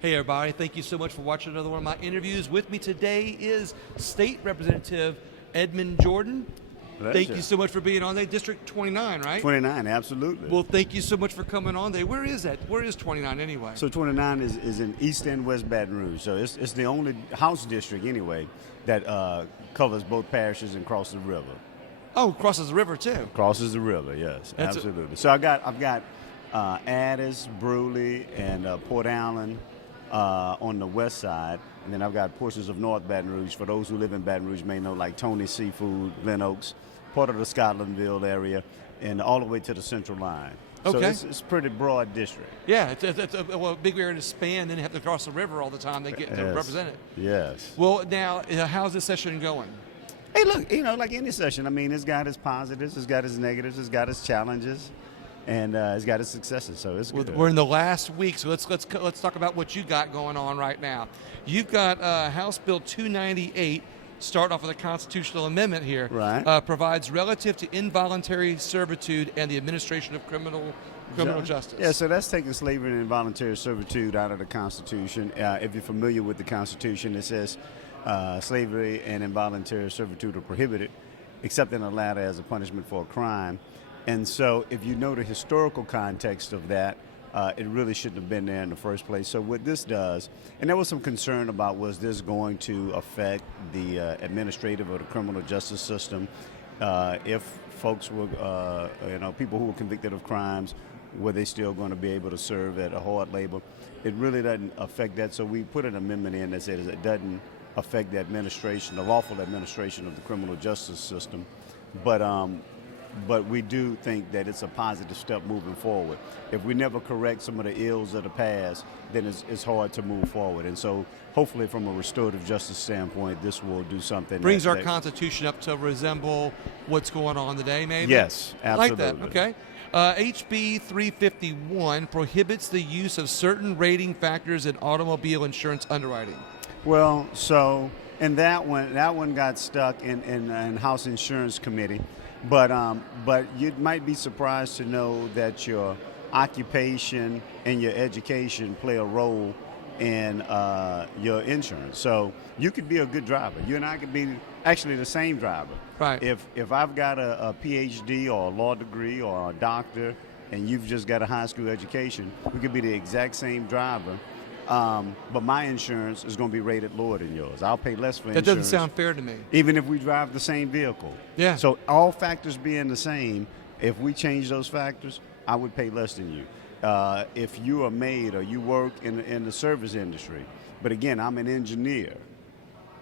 Hey everybody, thank you so much for watching another one of my interviews. With me today is State Representative Edmond Jordon. Pleasure. Thank you so much for being on there. District 29, right? 29, absolutely. Well, thank you so much for coming on there. Where is that? Where is 29 anyway? So 29 is in East and West Baton Rouge. So it's the only House district anyway that covers both parishes and crosses the river. Oh, crosses the river too. Crosses the river, yes, absolutely. So I've got Addis, Brewley, and Port Allen on the west side, and then I've got portions of North Baton Rouge. For those who live in Baton Rouge may know, like Tony's Seafood, Glen Oaks, part of the Scotlandville area, and all the way to the Central Line. Okay. So it's a pretty broad district. Yeah, it's a big area to span, then have to cross the river all the time to get to represent it. Yes. Well, now, how's this session going? Hey, look, like any session, I mean, it's got its positives, it's got its negatives, it's got its challenges, and it's got its successes. So it's good. We're in the last week, so let's talk about what you got going on right now. You've got House Bill 298. Start off with a constitutional amendment here. Right. Provides relative to involuntary servitude and the administration of criminal justice. Yeah, so that's taking slavery and involuntary servitude out of the Constitution. If you're familiar with the Constitution, it says slavery and involuntary servitude are prohibited, except in the latter as a punishment for a crime. And so if you know the historical context of that, it really shouldn't have been there in the first place. So what this does, and there was some concern about, was this going to affect the administrative or the criminal justice system? If folks were, people who were convicted of crimes, were they still going to be able to serve at a hard labor? It really doesn't affect that. So we put an amendment in that says it doesn't affect the administration, the lawful administration of the criminal justice system. But we do think that it's a positive step moving forward. If we never correct some of the ills of the past, then it's hard to move forward. And so hopefully from a restorative justice standpoint, this will do something. Brings our Constitution up to resemble what's going on today, maybe? Yes, absolutely. Like that, okay. HB 351 prohibits the use of certain rating factors in automobile insurance underwriting. Well, so, and that one got stuck in House Insurance Committee. But you might be surprised to know that your occupation and your education play a role in your insurance. So you could be a good driver. You and I could be actually the same driver. Right. If I've got a PhD or a law degree or a doctor and you've just got a high school education, we could be the exact same driver. But my insurance is going to be rated lower than yours. I'll pay less for insurance. That doesn't sound fair to me. Even if we drive the same vehicle. Yeah. So all factors being the same, if we change those factors, I would pay less than you. If you are maid or you work in the service industry, but again, I'm an engineer,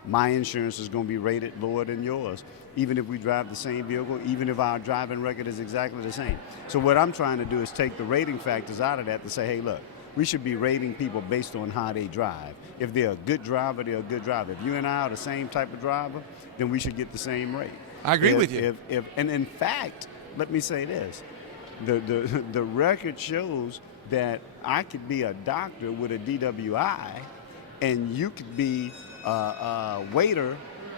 my insurance is going to be rated lower than yours, even if we drive the same vehicle, even if our driving record is exactly the same. So what I'm trying to do is take the rating factors out of that to say, hey, look, we should be rating people based on how they drive. If they're a good driver, they're a good driver. If you and I are the same type of driver, then we should get the same rate. I agree with you. And in fact, let me say this. The record shows that I could be a doctor with a DWI, and you could be a waiter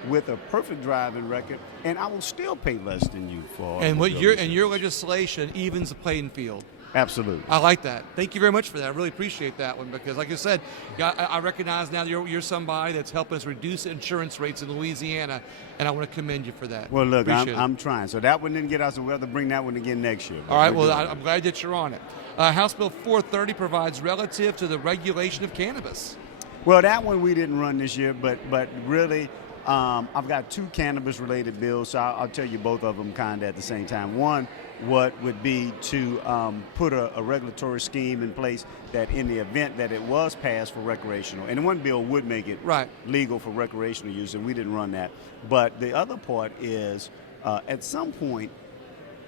with a perfect driving record, and I will still pay less than you for. And your legislation evens the playing field. Absolutely. I like that. Thank you very much for that. I really appreciate that one because, like I said, I recognize now you're somebody that's helping us reduce insurance rates in Louisiana, and I want to commend you for that. Well, look, I'm trying. So that one didn't get out, so we'll have to bring that one again next year. All right. Well, I'm glad that you're on it. House Bill 430 provides relative to the regulation of cannabis. Well, that one we didn't run this year, but really, I've got two cannabis-related bills, so I'll tell you both of them kind of at the same time. One, what would be to put a regulatory scheme in place that in the event that it was passed for recreational, and one bill would make it legal for recreational use, and we didn't run that. But the other part is at some point,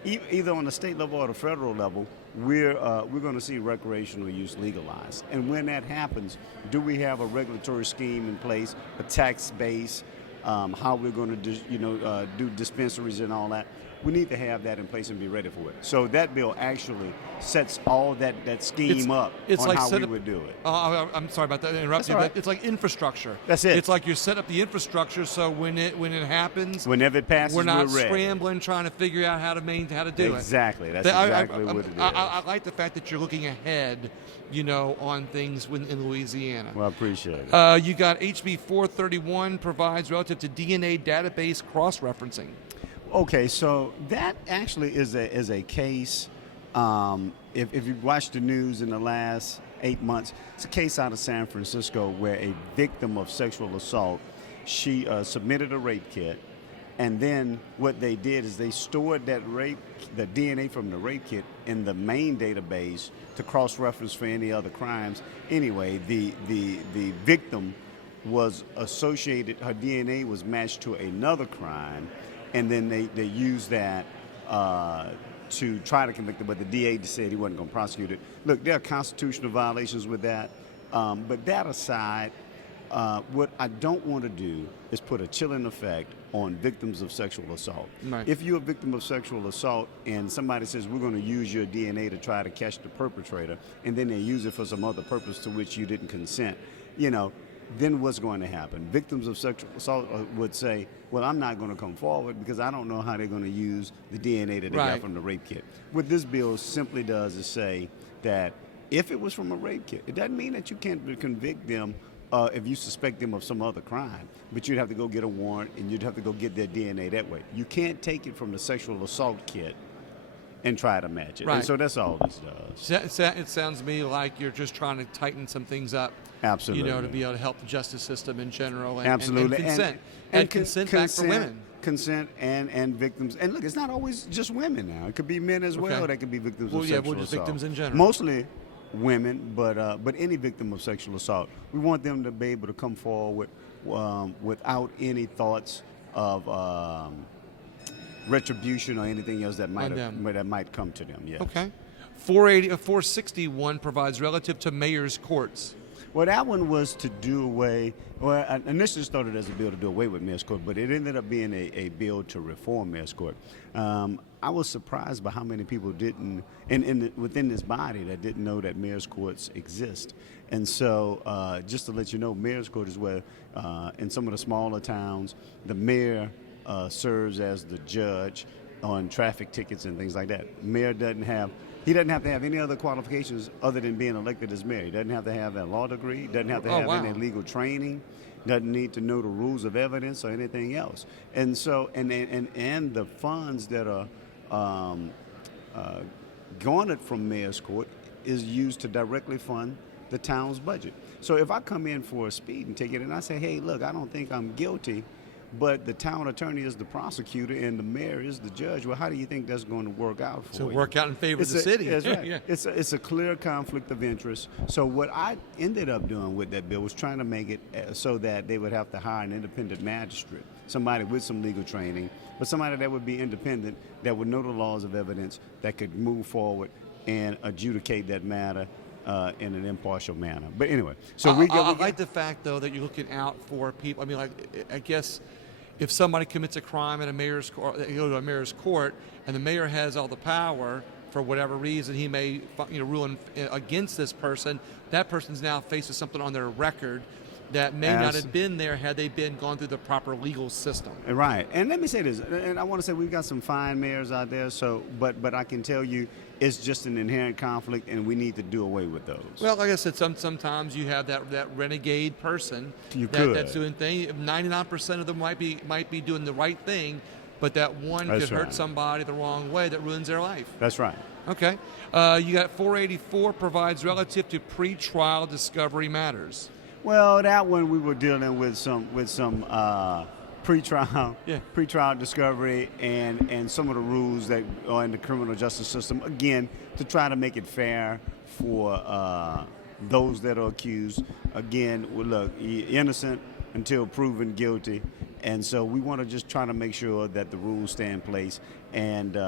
either on the state level or the federal level, we're going to see recreational use legalized. And when that happens, do we have a regulatory scheme in place, a tax base, how we're going to do dispensaries and all that? We need to have that in place and be ready for it. So that bill actually sets all that scheme up on how we would do it. I'm sorry about that interrupting, right. but it's like infrastructure. That's it. It's like you set up the infrastructure so when it happens, whenever it passes, we're not ready. scrambling trying to figure out how to do it. Exactly. That's exactly what it is. I like the fact that you're looking ahead, on things in Louisiana. Well, I appreciate it. You got HB 431 provides relative to DNA database cross-referencing. Okay, so that actually is a case. If you've watched the news in the last 8 months, it's a case out of San Francisco where a victim of sexual assault, she submitted a rape kit, and then what they did is they stored the DNA from the rape kit in the main database to cross-reference for any other crimes. Anyway, the victim was associated, her DNA was matched to another crime, and then they used that to try to convict him, but the DA said he wasn't going to prosecute it. Look, there are constitutional violations with that, but that aside, what I don't want to do is put a chilling effect on victims of sexual assault. Right. If you're a victim of sexual assault and somebody says, we're going to use your DNA to try to catch the perpetrator, and then they use it for some other purpose to which you didn't consent, then what's going to happen? Victims of sexual assault would say, well, I'm not going to come forward because I don't know how they're going to use the DNA that they got from the rape kit. What this bill simply does is say that if it was from a rape kit, it doesn't mean that you can't convict them if you suspect them of some other crime, but you'd have to go get a warrant and you'd have to go get their DNA that way. You can't take it from the sexual assault kit and try to match it. Right. And so that's all this does. It sounds to me like you're just trying to tighten some things up. Absolutely. To be able to help the justice system in general. Absolutely. And consent. And consent back for women. Consent and victims. And look, it's not always just women now. It could be men as well that could be victims of sexual just assault. Victims in general. Mostly women, but any victim of sexual assault. We want them to be able to come forward without any thoughts of retribution or anything else that might come to them. Yes. Okay. 461 provides relative to mayor's courts. Well, that one was to do away. Well, I initially started as a bill to do away with mayor's court, but it ended up being a bill to reform mayor's court. I was surprised by how many people didn't, within this body, that didn't know that mayor's courts exist. And so, just to let you know, mayor's court is where, in some of the smaller towns, the mayor serves as the judge on traffic tickets and things like that. Mayor doesn't have to have any other qualifications other than being elected as mayor. He doesn't have to have a law degree, doesn't have to have any legal training, doesn't need to know the rules of evidence or anything else. And so, and the funds that are garnered from mayor's court is used to directly fund the town's budget. So if I come in for a speeding ticket and I say, hey, look, I don't think I'm guilty, but the town attorney is the prosecutor and the mayor is the judge, well, how do you think that's going to work out for you? To work out in favor of the city. That's right. Yeah. It's a clear conflict of interest. So what I ended up doing with that bill was trying to make it so that they would have to hire an independent magistrate, somebody with some legal training, but somebody that would be independent, that would know the laws of evidence, that could move forward and adjudicate that matter in an impartial manner. But anyway, so I like the fact, though, that you're looking out for people. I mean, I guess if somebody commits a crime in a mayor's court, they go to a mayor's court, and the mayor has all the power for whatever reason, he may rule against this person. That person's now faces something on their record that may not have been there had they gone through the proper legal system. Right. And let me say this, and I want to say we've got some fine mayors out there, so but I can tell you it's just an inherent conflict, and we need to do away with those. Well, like I said, sometimes you have that renegade person that's doing things. 99% of them might be doing the right thing, but that one could hurt somebody the wrong way that ruins their life. That's right. Okay. You got 484 provides relative to pretrial discovery matters. Well, that one we were dealing with some pretrial discovery and some of the rules that are in the criminal justice system, again, to try to make it fair for those that are accused. Again, look, innocent until proven guilty, and so we want to just try to make sure that the rules stay in place and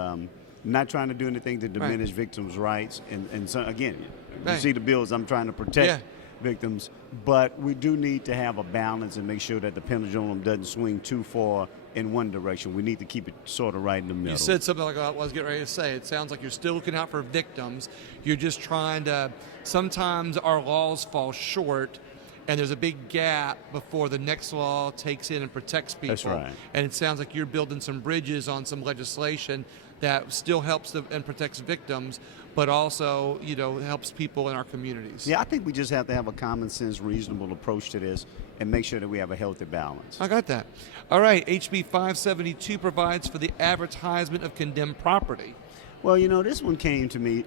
not trying to do anything to diminish victims' rights. And so, again, you see the bills, I'm trying to protect victims, but we do need to have a balance and make sure that the pendulum doesn't swing too far in one direction. We need to keep it sort of right in the middle. You said something like I was getting ready to say. It sounds like you're still looking out for victims. You're just trying to, sometimes our laws fall short and there's a big gap before the next law takes in and protects people. That's right. And it sounds like you're building some bridges on some legislation that still helps and protects victims, but also, helps people in our communities. Yeah, I think we just have to have a common sense, reasonable approach to this and make sure that we have a healthy balance. I got that. All right, HB 572 provides for the advertisement of condemned property. Well, this one came to me,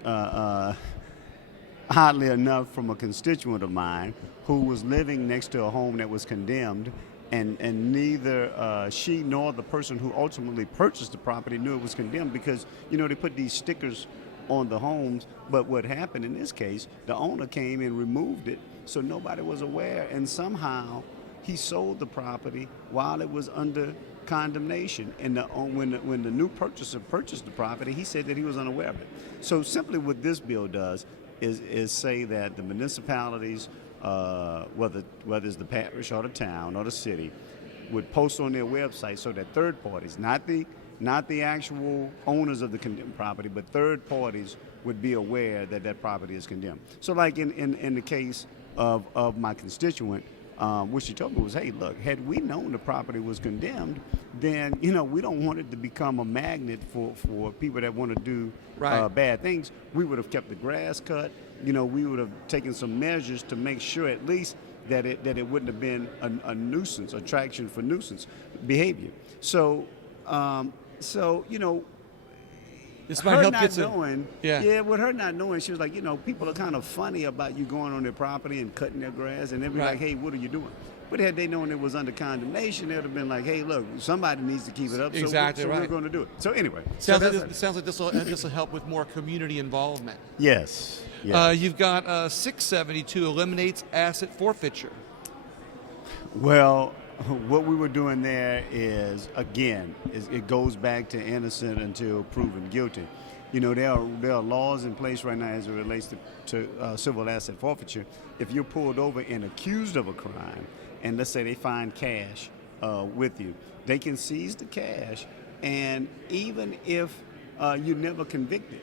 oddly enough, from a constituent of mine who was living next to a home that was condemned, and neither she nor the person who ultimately purchased the property knew it was condemned because, they put these stickers on the homes. But what happened in this case, the owner came and removed it, so nobody was aware, and somehow he sold the property while it was under condemnation. And when the new purchaser purchased the property, he said that he was unaware of it. So simply what this bill does is say that the municipalities, whether it's the parish or the town or the city, would post on their website so that third parties, not the actual owners of the condemned property, but third parties would be aware that that property is condemned. So like in the case of my constituent, what she told me was, hey, look, had we known the property was condemned, then, we don't want it to become a magnet for people that want to do bad things. We would have kept the grass cut. We would have taken some measures to make sure at least that it wouldn't have been a nuisance, attraction for nuisance behavior. So, this might her help not get knowing, yeah, with her not knowing, she was like, people are kind of funny about you going on their property and cutting their grass, and they'd be like, hey, what are you doing? But had they known it was under condemnation, they'd have been like, hey, look, somebody needs to keep it up, so we're going to do it. So anyway. Sounds like this will help with more community involvement. Yes. You've got 672 eliminates asset forfeiture. Well, what we were doing there is, again, it goes back to innocent until proven guilty. There are laws in place right now as it relates to civil asset forfeiture. If you're pulled over and accused of a crime, and let's say they find cash with you, they can seize the cash, and even if you're never convicted,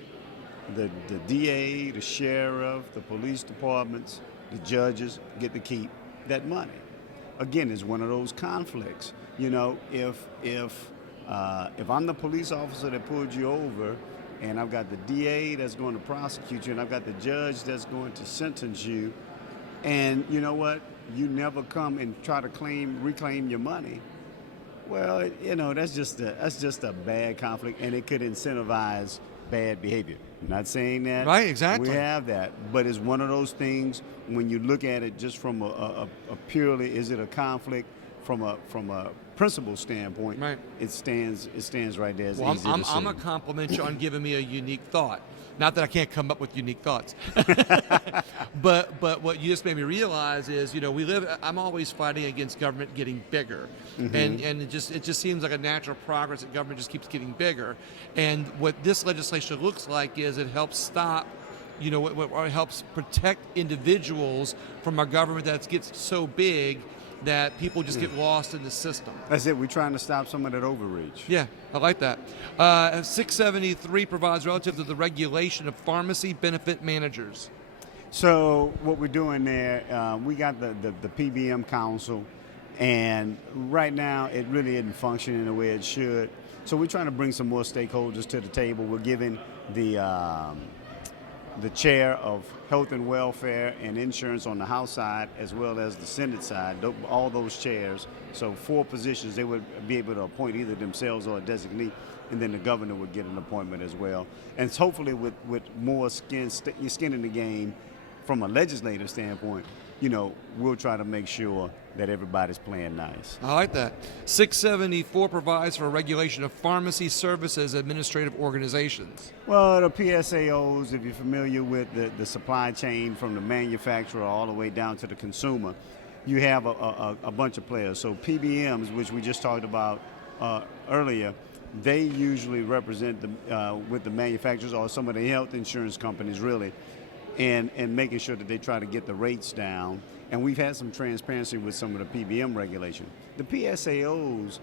the DA, the sheriff, the police departments, the judges get to keep that money. Again, it's one of those conflicts. If I'm the police officer that pulled you over, and I've got the DA that's going to prosecute you, and I've got the judge that's going to sentence you, and you know what? You never come and try to reclaim your money. Well, that's just a bad conflict, and it could incentivize bad behavior. I'm not saying that. Right, exactly. We have that, but it's one of those things when you look at it just from a purely, is it a conflict from a principle standpoint? Right. It stands right there. Well, I'm gonna compliment you on giving me a unique thought. Not that I can't come up with unique thoughts, but what you just made me realize is, I'm always fighting against government getting bigger, and it just seems like a natural progress that government just keeps getting bigger, and what this legislation looks like is it helps stop, it helps protect individuals from a government that gets so big that people just get lost in the system. That's it. We're trying to stop some of that overreach. Yeah, I like that. 673 provides relative to the regulation of pharmacy benefit managers. So what we're doing there, we got the PBM Council, and right now it really isn't functioning the way it should. So we're trying to bring some more stakeholders to the table. We're giving the chair of health and welfare and insurance on the House side, as well as the Senate side, all those chairs. So 4 positions, they would be able to appoint either themselves or a designee, and then the governor would get an appointment as well. And it's hopefully with more skin in the game from a legislative standpoint, we'll try to make sure that everybody's playing nice. I like that. 674 provides for regulation of pharmacy services administrative organizations. Well, the PSAOs, if you're familiar with the supply chain from the manufacturer all the way down to the consumer, you have a bunch of players. So PBMs, which we just talked about earlier, they usually represent with the manufacturers or some of the health insurance companies, really. and making sure that they try to get the rates down. And we've had some transparency with some of the PBM regulation. The PSAOs,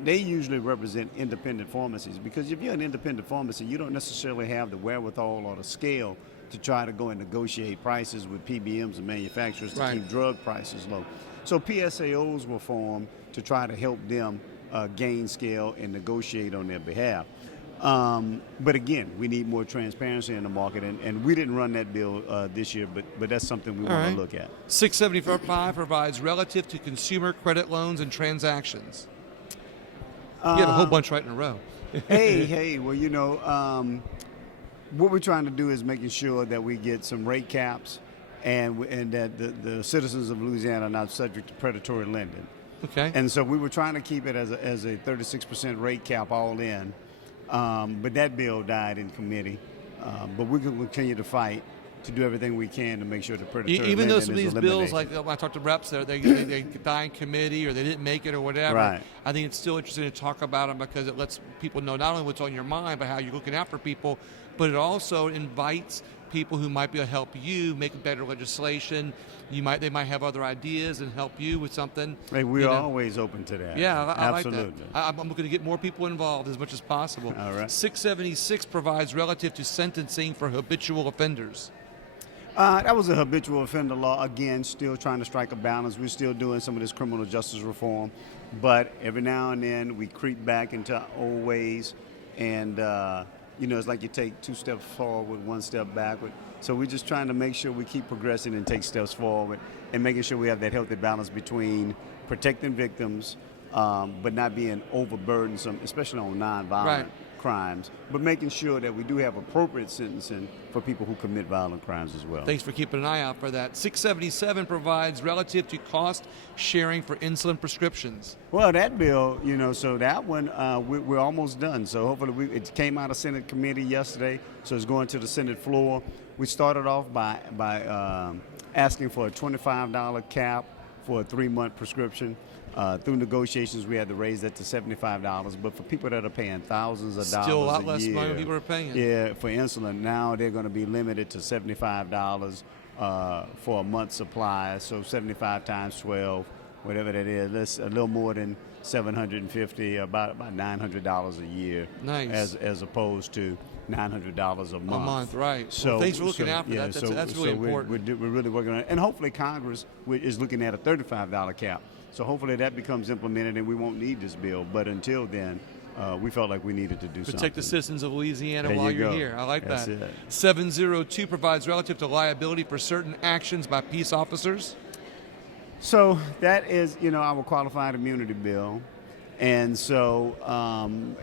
they usually represent independent pharmacies, because if you're an independent pharmacy, you don't necessarily have the wherewithal or the scale to try to go and negotiate prices with PBMs and manufacturers to keep drug prices low. So PSAOs were formed to try to help them gain scale and negotiate on their behalf. But again, we need more transparency in the market, and we didn't run that bill this year, but that's something we want to look at. 675 provides relative to consumer credit loans and transactions. You have a whole bunch right in a row. hey, well, what we're trying to do is making sure that we get some rate caps and that the citizens of Louisiana are not subject to predatory lending. Okay. And so we were trying to keep it as a 36% rate cap all in. But that bill died in committee. But we can continue to fight to do everything we can to make sure the predatory even lending though some of these bills, eliminated. like when I talked to reps, they die in committee or they didn't make it or whatever. Right. I think it's still interesting to talk about them because it lets people know not only what's on your mind, but how you're looking out for people, but it also invites people who might be able to help you make better legislation. They might have other ideas and help you with something. Hey, we're always open to that. Yeah, I Absolutely. like that. I'm looking to get more people involved as much as possible. All right. 676 provides relative to sentencing for habitual offenders. That was a habitual offender law. Again, still trying to strike a balance. We're still doing some of this criminal justice reform, but every now and then we creep back into old ways, and it's like you take 2 steps forward, 1 step backward. So we're just trying to make sure we keep progressing and take steps forward, and making sure we have that healthy balance between protecting victims, but not being overburdensome, especially on nonviolent crimes, but making sure that we do have appropriate sentencing for people who commit violent crimes as well. Thanks for keeping an eye out for that. 677 provides relative to cost sharing for insulin prescriptions. Well, that bill, so that one, we're almost done. So hopefully it came out of Senate committee yesterday, so it's going to the Senate floor. We started off by asking for a $25 cap for a 3-month prescription. Through negotiations, we had to raise that to $75. But for people that are paying thousands of dollars still a lot less year, money people are paying. Yeah, for insulin, now they're going to be limited to $75 for a month's supply. So 75 times 12, whatever that is, that's a little more than $750, about $900 a year. Nice. As opposed to $900 a month. A month, right. So well, thanks for looking out for that. That's really important. We're really working on it. And hopefully Congress is looking at a $35 cap. So hopefully that becomes implemented and we won't need this bill. But until then, we felt like we needed to do something. Protect the citizens of Louisiana while you're here. I like That's that. It. 702 provides relative to liability for certain actions by peace officers. So that is, our qualified immunity bill. And so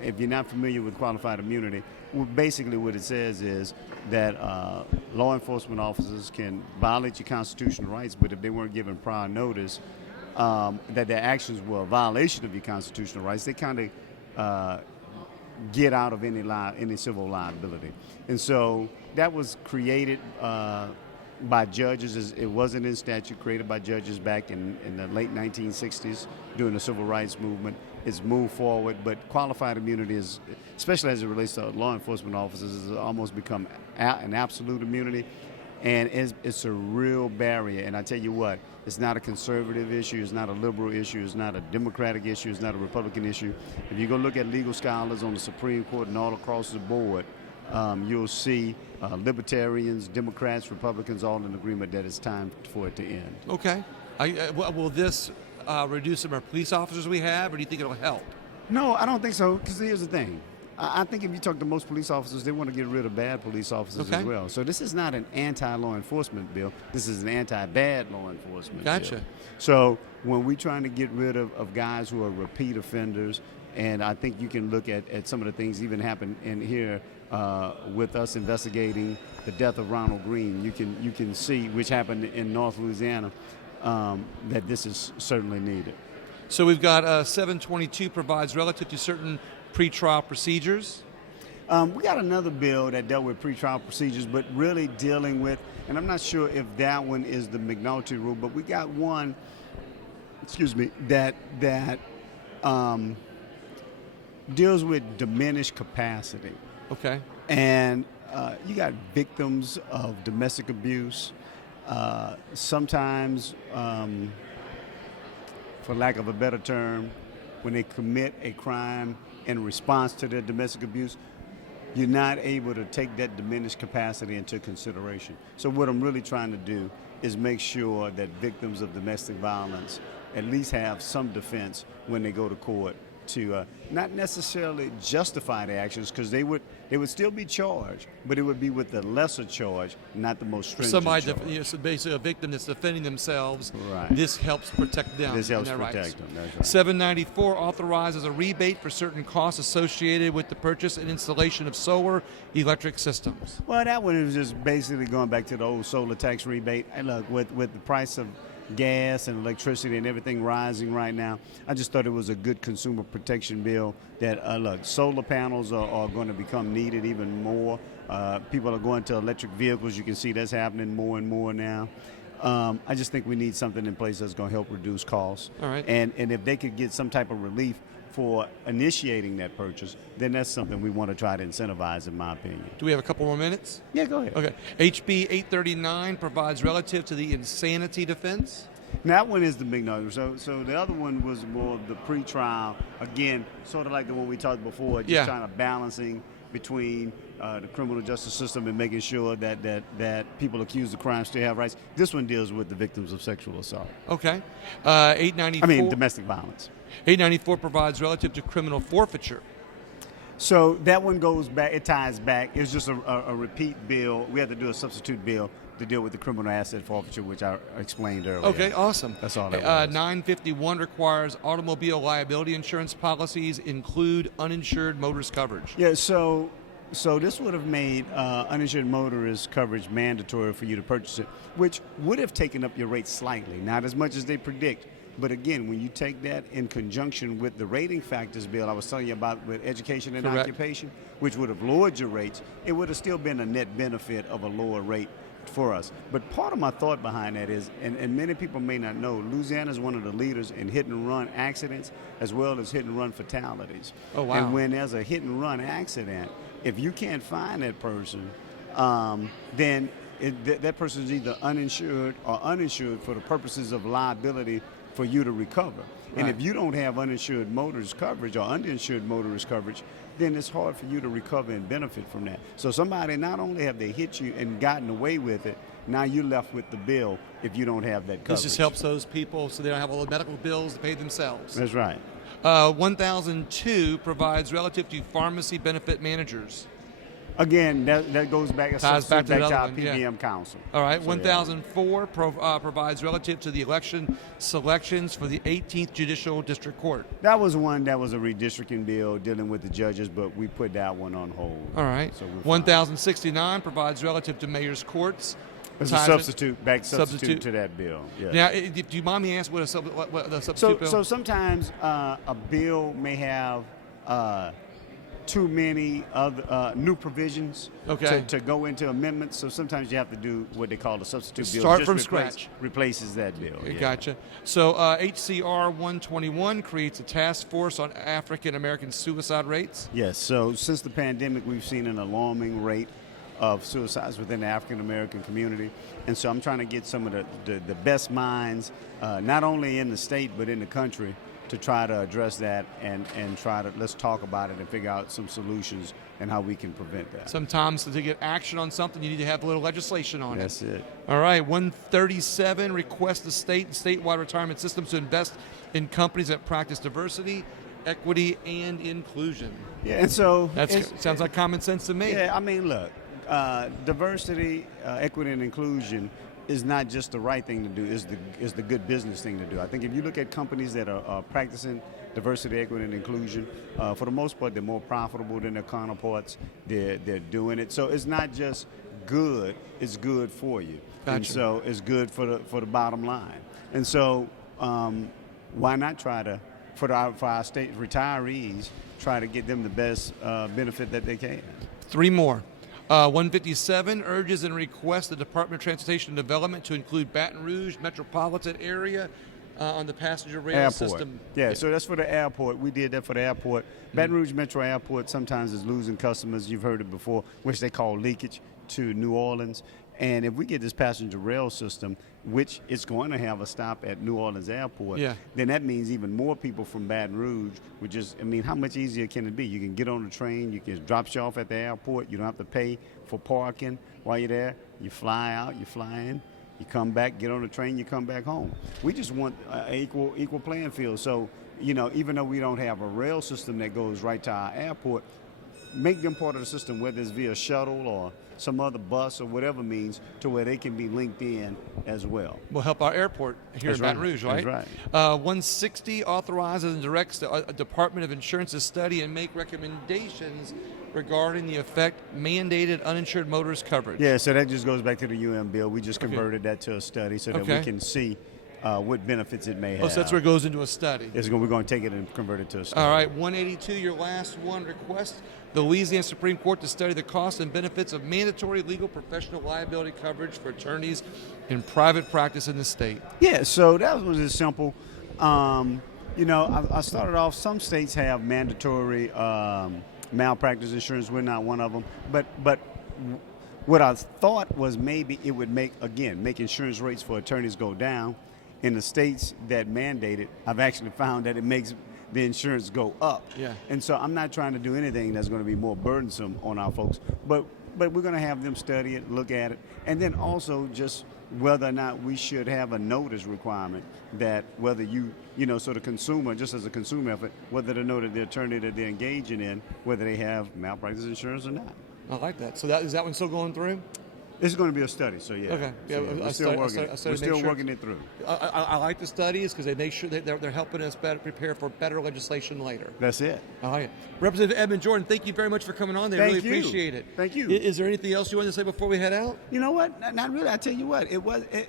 if you're not familiar with qualified immunity, basically what it says is that law enforcement officers can violate your constitutional rights, but if they weren't given prior notice that their actions were a violation of your constitutional rights, they kind of get out of any civil liability. And so that was created by judges. It wasn't in statute, created by judges back in the late 1960s during the civil rights movement. It's moved forward, but qualified immunity is, especially as it relates to law enforcement officers, has almost become an absolute immunity, and it's a real barrier. And I tell you what, it's not a conservative issue, it's not a liberal issue, it's not a Democratic issue, it's not a Republican issue. If you go look at legal scholars on the Supreme Court and all across the board, you'll see libertarians, Democrats, Republicans all in agreement that it's time for it to end. Okay. Will this reduce the number of police officers we have, or do you think it'll help? No, I don't think so, because here's the thing. I think if you talk to most police officers, they want to get rid of bad police officers as well. So this is not an anti-law enforcement bill. This is an anti-bad law enforcement bill. Gotcha. So when we're trying to get rid of guys who are repeat offenders, and I think you can look at some of the things even happen in here with us investigating the death of Ronald Green. You can see, which happened in North Louisiana, that this is certainly needed. So we've got 722 provides relative to certain pretrial procedures. We got another bill that dealt with pretrial procedures, but really dealing with, and I'm not sure if that one is the McNulty rule, but we got one, that deals with diminished capacity. Okay. And victims of domestic abuse. Sometimes, for lack of a better term, when they commit a crime in response to their domestic abuse, you're not able to take that diminished capacity into consideration. So what I'm really trying to do is make sure that victims of domestic violence at least have some defense when they go to court to not necessarily justify their actions, because they would still be charged, but it would be with the lesser charge, not the most stringent Somebody, charge. so basically a victim that's defending themselves, Right. this helps protect them. This helps and their protect rights. them. That's right. 794 authorizes a rebate for certain costs associated with the purchase and installation of solar electric systems. Well, that one is just basically going back to the old solar tax rebate. And look, with the price of gas and electricity and everything rising right now, I just thought it was a good consumer protection bill that, look, solar panels are going to become needed even more. People are going to electric vehicles. You can see that's happening more and more now. I just think we need something in place that's going to help reduce costs. All right. And if they could get some type of relief for initiating that purchase, then that's something we want to try to incentivize, in my opinion. Do we have a couple more minutes? Yeah, go ahead. Okay. HB 839 provides relative to the insanity defense. Now, that one is the big number. So the other one was more of the pre-trial. Again, sort of like the one we talked before, just trying to balancing between the criminal justice system and making sure that people accused of crime still have rights. This one deals with the victims of sexual assault. Okay. 894. I mean, domestic violence. 894 provides relative to criminal forfeiture. So that one goes back, it ties back. It's just a repeat bill. We had to do a substitute bill to deal with the criminal asset forfeiture, which I explained earlier. Okay, awesome. That's all that was. 951 requires automobile liability insurance policies include uninsured motorist coverage. Yeah, so this would have made uninsured motorist coverage mandatory for you to purchase it, which would have taken up your rates slightly, not as much as they predict. But again, when you take that in conjunction with the rating factors bill I was telling you about with education and Correct. occupation, which would have lowered your rates, it would have still been a net benefit of a lower rate for us. But part of my thought behind that is, and many people may not know, Louisiana is one of the leaders in hit and run accidents as well as hit and run fatalities. Oh, wow. And when there's a hit and run accident, if you can't find that person, then that person is either uninsured or uninsured for the purposes of liability for you to recover. Right. And if you don't have uninsured motorist coverage or underinsured motorist coverage, then it's hard for you to recover and benefit from that. So somebody, not only have they hit you and gotten away with it, now you're left with the bill if you don't have that coverage. This just helps those people so they don't have all the medical bills to pay themselves. That's right. 1002 provides relative to pharmacy benefit managers. Again, that goes back, Ties back to the our other one, PBM yeah. council. All right, So, 1004 provides relative to the election selections for the 18th Judicial District Court. That was one that was a redistricting bill dealing with the judges, but we put that one on hold. All right. So we're fine. 1069 provides relative to mayor's courts. It's a substitute to that bill. Yes. Now, do you mind me asking what the substitute bill? So sometimes a bill may have too many other new provisions to go into amendments. So sometimes you have to do what they call a substitute bill. Start Just from scratch. Replaces that bill. Yeah. Gotcha. So HCR 121 creates a task force on African American suicide rates. Yes. So since the pandemic, we've seen an alarming rate of suicides within the African American community. And so I'm trying to get some of the best minds, not only in the state but in the country, to try to address that and try to, let's talk about it and figure out some solutions and how we can prevent that. Sometimes to get action on something, you need to have a little legislation on That's it. All right, 137 requests the state and statewide retirement systems to invest in companies that practice diversity, equity, and inclusion. Yeah, and so That sounds like common sense to me. Yeah, I mean, look, diversity, equity, and inclusion is not just the right thing to do, is the good business thing to do. I think if you look at companies that are practicing diversity, equity, and inclusion, for the most part, they're more profitable than their counterparts. They're doing it. So it's not just good, it's good for you. Gotcha. And so it's good for the bottom line. And so why not try to, for our state retirees, try to get them the best benefit that they can. 3 more. 157 urges and requests the Department of Transportation and Development to include Baton Rouge metropolitan area on the passenger rail Airport. system. Yeah, so that's for the airport. We did that for the airport. Baton Rouge Metro Airport sometimes is losing customers. You've heard it before, which they call leakage to New Orleans. And if we get this passenger rail system, which is going to have a stop at New Orleans Airport, then that means even more people from Baton Rouge, which is, I mean, how much easier can it be? You can get on the train, you can drop you off at the airport, you don't have to pay for parking while you're there. You fly out, you fly in, you come back, get on the train, you come back home. We just want an equal playing field. So, you know, even though we don't have a rail system that goes right to our airport, make them part of the system, whether it's via shuttle or some other bus or whatever means, to where they can be linked in as well. Will help our airport here in Baton Rouge, right? That's right. 160 authorizes and directs the Department of Insurance to study and make recommendations regarding the effect mandated uninsured motorist coverage. Yeah, so that just goes back to the UN bill. We just converted that to a study so that we can see what benefits it may have. Oh, so that's where it goes into a study. We're going to take it and convert it to a study. All right, 182, your last one, request the Louisiana Supreme Court to study the costs and benefits of mandatory legal professional liability coverage for attorneys in private practice in the state. Yeah, so that was just simple. You know, I started off, some states have mandatory malpractice insurance. We're not one of them. But what I thought was maybe it would make insurance rates for attorneys go down. In the states that mandate it, I've actually found that it makes the insurance go up. Yeah. And so I'm not trying to do anything that's going to be more burdensome on our folks. But we're going to have them study it, look at it, and then also just whether or not we should have a notice requirement that whether you know, so the consumer, just as a consumer effort, whether to know that the attorney that they're engaging in, whether they have malpractice insurance or not. I like that. So is that one still going through? It's going to be a study, so yeah. Okay. So, yeah, we're still working it through. I like the studies because they make sure that they're helping us prepare for better legislation later. That's it. I like it. Representative Edmond Jordon, thank you very much for coming on there. Thank really you. Appreciate it. Thank you. Is there anything else you want to say before we head out? You know what? Not really. I tell you what.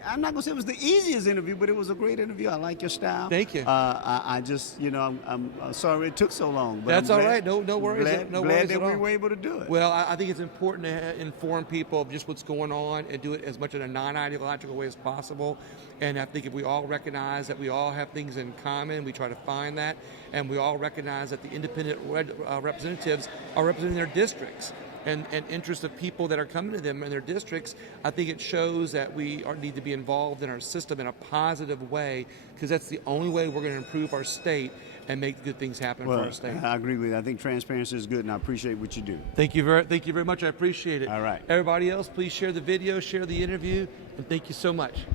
I'm not going to say it was the easiest interview, but it was a great interview. I like your style. Thank you. I just, you know, I'm sorry it took so long. But That's all right. No worries. Glad that we were able to do it. Well, I think it's important to inform people of just what's going on and do it as much in a non-ideological way as possible. And I think if we all recognize that we all have things in common, we try to find that, and we all recognize that the independent representatives are representing their districts and interests of people that are coming to them in their districts, I think it shows that we need to be involved in our system in a positive way, because that's the only way we're going to improve our state and make good things happen for our state. I agree with you. I think transparency is good, and I appreciate what you do. Thank you very much. I appreciate it. All right. Everybody else, please share the video, share the interview, and thank you so much.